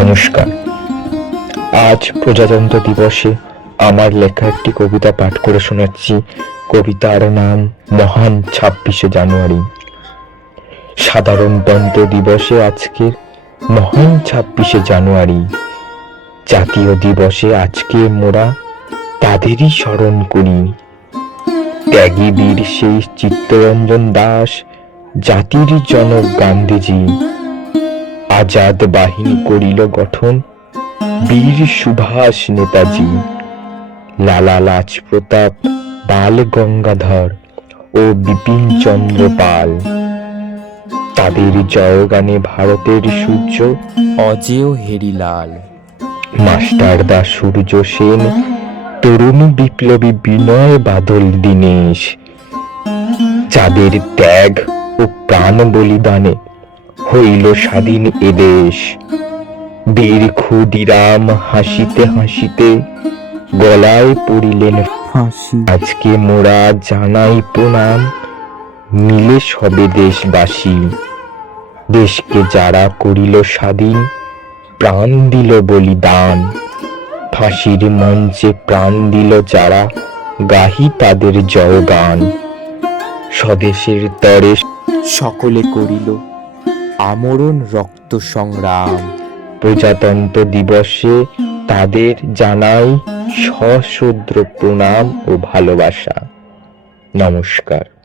নমস্কার। আজ প্রজাতন্ত্র দিবসে আমার লেখা একটি কবিতা পাঠ করে শোনাচ্ছি। কবিতার নাম মহান ছাব্বিশে জানুয়ারি। সাধারণতন্ত্র দিবসে আজকে মহান ছাব্বিশে জানুয়ারি। জাতীয় দিবসে আজকে মোরা তাদেরই স্মরণ করি। ত্যাগী বীর সেই চিত্তরঞ্জন দাস, জাতির জনক গান্ধীজি। আজাদ বাহিনী করিল গঠন। বীর সুভাষ নেতাজি, লালা লাজপ্রতাপ, বাল গঙ্গাধর ও বিপিন চন্দ্র পাল। তাদের জয়গানে ভারতের সূর্য অজেয় হেরিলাল। মাস্টারদা সূর্য সেন, তরুণ বিপ্লবী বিনয় বাদল দীনেশ। যাদের ত্যাগ ও প্রাণ বলিদানে হইল স্বাধীন এদেশ বীর ক্ষুদিরাম হাসিতে হাসিতে গলায় পড়িলেন ফাঁসি। আজকে মোরা জানাই প্রণাম মিলে সবে দেশবাসী। দেশকে যারা করিল স্বাধীন প্রাণ দিল বলিদান। ফাঁসির মঞ্চে প্রাণ দিল যারা গাহি তাদের জয়গান। স্বদেশের তরে সকলে করিল আমরণ রক্ত সংগ্রাম। প্রজাতন্ত্র দিবসে তাদের জানাই সশূদ্র প্রণাম ও ভালোবাসা। নমস্কার।